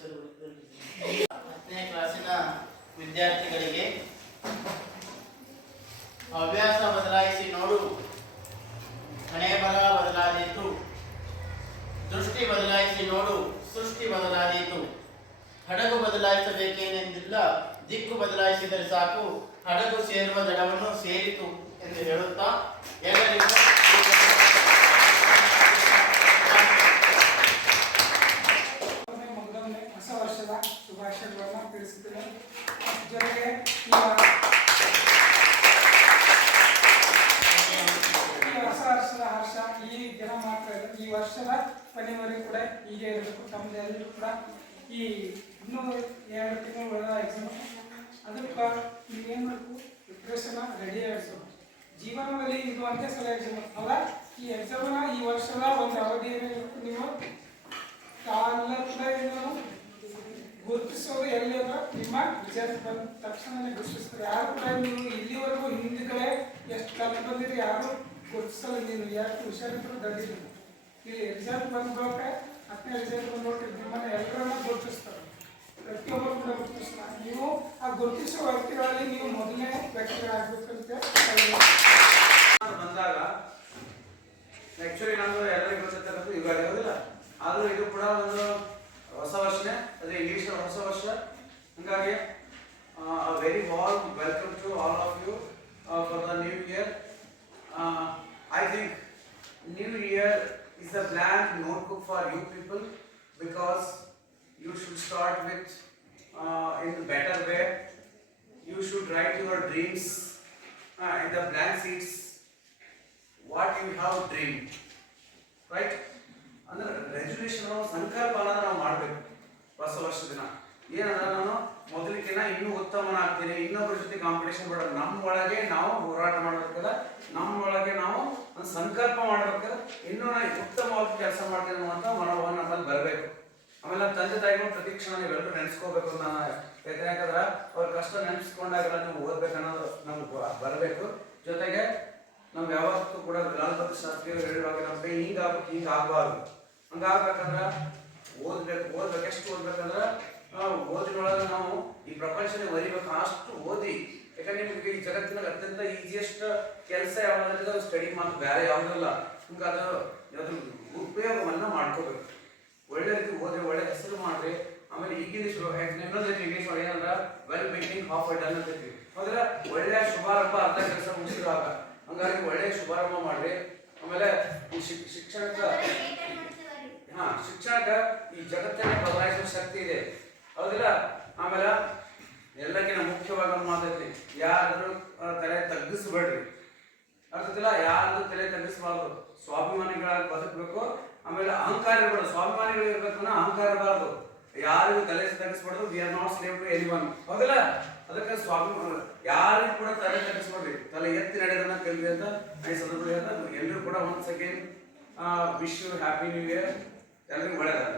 10ನೇ ಕ್ಲಾಸಿನ ವಿದ್ಯಾರ್ಥಿಗಳಿಗೆ ಹವ್ಯಾಸ ಬದಲಾಯಿಸಿ ನೋಡು, ಹಣೆ ಬರ ಬದಲಾದೀತು, ದೃಷ್ಟಿ ಬದಲಾಯಿಸಿ ನೋಡು, ಸೃಷ್ಟಿ ಬದಲಾದೀತು. ಹಡಗು ಬದಲಾಯಿಸಬೇಕೇನೆಂದಿಲ್ಲ, ದಿಕ್ಕು ಬದಲಾಯಿಸಿದರೆ ಸಾಕು, ಹಡಗು ಸೇರುವ ದಡವನ್ನು ಸೇರಿತು ಎಂದು ಹೇಳುತ್ತಾ ಎಲ್ಲರಿಗೂ ಹೊಸ ವರ್ಷದ ಶುಭಾಶಯಗಳನ್ನು ತಿಳಿಸುತ್ತೇನೆ. ಜೊತೆಗೆ ಈ ಹೊಸ ವರ್ಷದ ಹರ್ಷ ಈ ದಿನ ಮಾತ್ರ ಇಲ್ಲ, ಈ ವರ್ಷದ ಕೊನೆವರೆಗೂ ಕೂಡ ಹೀಗೆ ಇರಬೇಕು. ತಮ್ಮದೆಲ್ಲರೂ ಕೂಡ ಈ ಇನ್ನೂ 2 ತಿಂಗಳು ಒಳಗ ಎಕ್ಸಾಮ್, ಅದಕ್ಕೆ ನೀವೇನು ಮಾಡಬೇಕು, ಪ್ರಿಪ್ರೇಷನ್ ರೆಡಿ ಆಗಿಸಬೇಕು. ಜೀವನದಲ್ಲಿ ಇದು ಒಂದೇ ಸಲ ಎಕ್ಸಾಮ್ ಅಲ್ಲ, ಈ ಎಕ್ಸಾಮ್ನ ಈ ವರ್ಷದ ಒಂದು ಅವಧಿಯನ್ನು ನೀವು ತಾವೆಲ್ಲ ಕೂಡ ಏನು ಗುರುತಿಸೋದು ಎಲ್ಲಿ ಅಂದ್ರೆ ನಿಮ್ಮ ರಿಸಲ್ಟ್ ಬಂದ ತಕ್ಷಣನೇ ಗುರುತಿಸ್ತಾರೆ. ಯಾರು ಕೂಡ ನೀವು ಇಲ್ಲಿವರೆಗೂ ಹಿಂದ್ಗಡೆ ಎಷ್ಟು ಕಲಿತು ಬಂದಿರಿ ಯಾರು ಗುರುತಿಸಲ್ಲ. ನೀನು ಯಾಕೆ ಹುಷಾರಿದ್ರು ದಡ್ಡಿಲ್ಲ, ಇಲ್ಲಿ ರಿಸಲ್ಟ್ ಬಂದ ಬಳಿಕ 10ನೇ ರಿಸಲ್ಟ್ ಬಂದ ಬಳಿಕ ನಿಮ್ಮನ್ನ ಎಲ್ಲರನ್ನ ಗುರುತಿಸ್ತಾರೆ, ಪ್ರತಿಯೊಬ್ಬರು ಕೂಡ ಗುರುತಿಸ್ತಾರೆ. ನೀವು ಆ ಗುರುತಿಸುವ ವ್ಯಕ್ತಿಗಳಲ್ಲಿ ನೀವು ಮೊದಲನೇ ವ್ಯಕ್ತಿಗಳಾಗಬೇಕಂತ ಬಂದಾಗ ಆಕ್ಚುಲಿ ನಾನು ಎಲ್ಲರಿಗೂ ಗೊತ್ತಿರ್ತಕ್ಕಂಥ ಯುಗಾದಿ ಹೌದಿಲ್ಲ, ಆದರೂ ಇದು ಕೂಡ ಒಂದು ಹೊಸ ವರ್ಷನೇ, ಅದೇ ಇಂಗ್ಲಿಷ್ ಹೊಸ ವರ್ಷ. ಹಾಗಾಗಿ very warm welcome to all of you for the new year. I think new year is a blank notebook for you people, because you should start with in a better way. You should write your dreams in the blank sheets, what you have dreamed, right? ಅಂದ್ರೆ resolution ಸಂಕಲ್ಪನ ನಾವು ಮಾಡಬೇಕು ಹೊಸ ವರ್ಷ ದಿನ. ಏನಂದ್ರೆ ನಾನು ಮೊದಲಿಗೆನ ಇನ್ನೂ ಉತ್ತಮನಾಗ್ತೀನಿ, ಇನ್ನೊಬ್ಬರ ಜೊತೆ ಕಾಂಪಿಟೇಷನ್ ಬೇಡ, ನಮ್ಮ ಒಳಗೆ ನಾವು ಹೋರಾಟ ಮಾಡಬೇಕಲ್ಲ, ನಮ್ಮ ಒಳಗೆ ನಾವು ಒಂದು ಸಂಕಲ್ಪ ಮಾಡಬೇಕಾದ್ರೆ ಇನ್ನೂ ನಾನು ಉತ್ತಮವಾಗಿ ಕೆಲಸ ಮಾಡ್ತೀನಿ ಅನ್ನುವಂಥ ಮನೋಭಾವ ನಮ್ಮಲ್ಲಿ ಬರಬೇಕು. ಆಮೇಲೆ ನಮ್ಮ ತಂದೆ ತಾಯಿಗಳು ಪ್ರತಿ ಕ್ಷಣ ನೀವೆಲ್ಲರೂ ನೆನೆಸ್ಕೋಬೇಕು. ನಾನು ಯಾಕಂದ್ರೆ ಅವ್ರ ಕಷ್ಟ ನೆನೆಸ್ಕೊಂಡಾಗೆಲ್ಲ ನೀವು ಓದ್ಬೇಕನ್ನೋದು ನಮ್ಗೆ ಬರಬೇಕು. ಜೊತೆಗೆ ನಾವು ಯಾವತ್ತೂ ಕೂಡ ಲಾಲ್ ಬಹದ್ದೂರ್ ಶಾಸ್ತ್ರಿ ಹೇಳಿರುವಾಗ ನಮಗೆ ಹಿಂಗಾಗ್ಬೇಕು, ಹಿಂಗಾಗಬಾರ್ದು. ಹಂಗಾಗ್ಬೇಕಂದ್ರೆ ಓದ್ಬೇಕು. ಎಷ್ಟು ಓದ್ಬೇಕಂದ್ರೆ ಓದಿನೊಳಗೆ ನಾವು ಈ ಪ್ರಪಂಚನೇ ಬರಿಬೇಕು, ಅಷ್ಟು ಓದಿ. ಯಾಕಂದ್ರೆ ನಿಮಗೆ ಈ ಜಗತ್ತಿನ ಅತ್ಯಂತ ಈಸಿಯೆಸ್ಟ್ ಕೆಲಸ ಯಾವುದಂದ್ರೆ ಸ್ಟಡಿ ಮಾತ್ರ, ಬೇರೆ ಯಾವುದಿಲ್ಲ. ನಿಮ್ಗೆ ಅದ್ರ ಉಪಯೋಗವನ್ನ ಮಾಡ್ಕೋಬೇಕು. ಒಳ್ಳೆ ರೀತಿ ಓದ್ರಿ, ಒಳ್ಳೆ ಹೆಸರು ಮಾಡ್ರಿ. ಆಮೇಲೆ ಈಗಿನ ಇನ್ನೊಂದು ಇಂಗ್ಲೀಷ್ ಮಾಡಿ ಏನಂದ್ರೆ well beginning half A done ಅಂತೀವಿ. ಹೌದ್ರ, ಒಳ್ಳೆಯ ಶುಭಾರಂಭ ಅರ್ಧ ಕೆಲಸ ಮುಗಿಸಿದಾಗ. ಹಂಗಾಗಿ ಒಳ್ಳೆಯ ಶುಭಾರಂಭ ಮಾಡ್ರಿ. ಆಮೇಲೆ ಈ ಶಿಕ್ಷಣಕ್ಕೆ ಈ ಜಗತ್ತನ್ನೇ ಬದಲಾಯಿಸುವ ಶಕ್ತಿ ಇದೆ, ಹೌದಿಲ್ಲ. ಆಮೇಲೆ ಎಲ್ಲಕ್ಕಿಂತ ಮುಖ್ಯವಾಗಿ ಒಂದು ಮಾತೈತಿ, ಯಾರಾದ್ರೂ ತಲೆ ತಗ್ಗಿಸ್ಬೇಡ್ರಿ, ಅರ್ಥತಿಲ್ಲ. ಯಾರಾದ್ರೂ ತಲೆ ತಗ್ಗಿಸಬಾರ್ದು, ಸ್ವಾಭಿಮಾನಿಗಳಾಗಿ ಬದುಕಬೇಕು. ಆಮೇಲೆ ಅಹಂಕಾರ ಇರಬಾರ್ದು, ಸ್ವಾಭಿಮಾನಿಗಳು ಇರ್ಬೇಕು, ಅಹಂಕಾರ ಇರಬಾರ್ದು. ಯಾರಿಗೂ ತಲೆ ತಗ್ಗಿಸ್ಬಾರ್ದು. We are not slave to anyone, ಹೌದಿಲ್ಲ. ಅದಕ್ಕೆ ಯಾರಿಗೂ ಕೂಡ ತಲೆ ತಗ್ಗಿಸ್ಬಾರ್ರಿ, ತಲೆ ಎತ್ತಿ ನಡೆಯೋದನ್ನ ಕಲಿರಿ ಅಂತ ಈ ಸಂದರ್ಭದಲ್ಲಿ ಎಲ್ಲರೂ ಕೂಡ once again wish you happy new year. ಎಲ್ಲರಿಗೂ ಒಳ್ಳೆಯದ.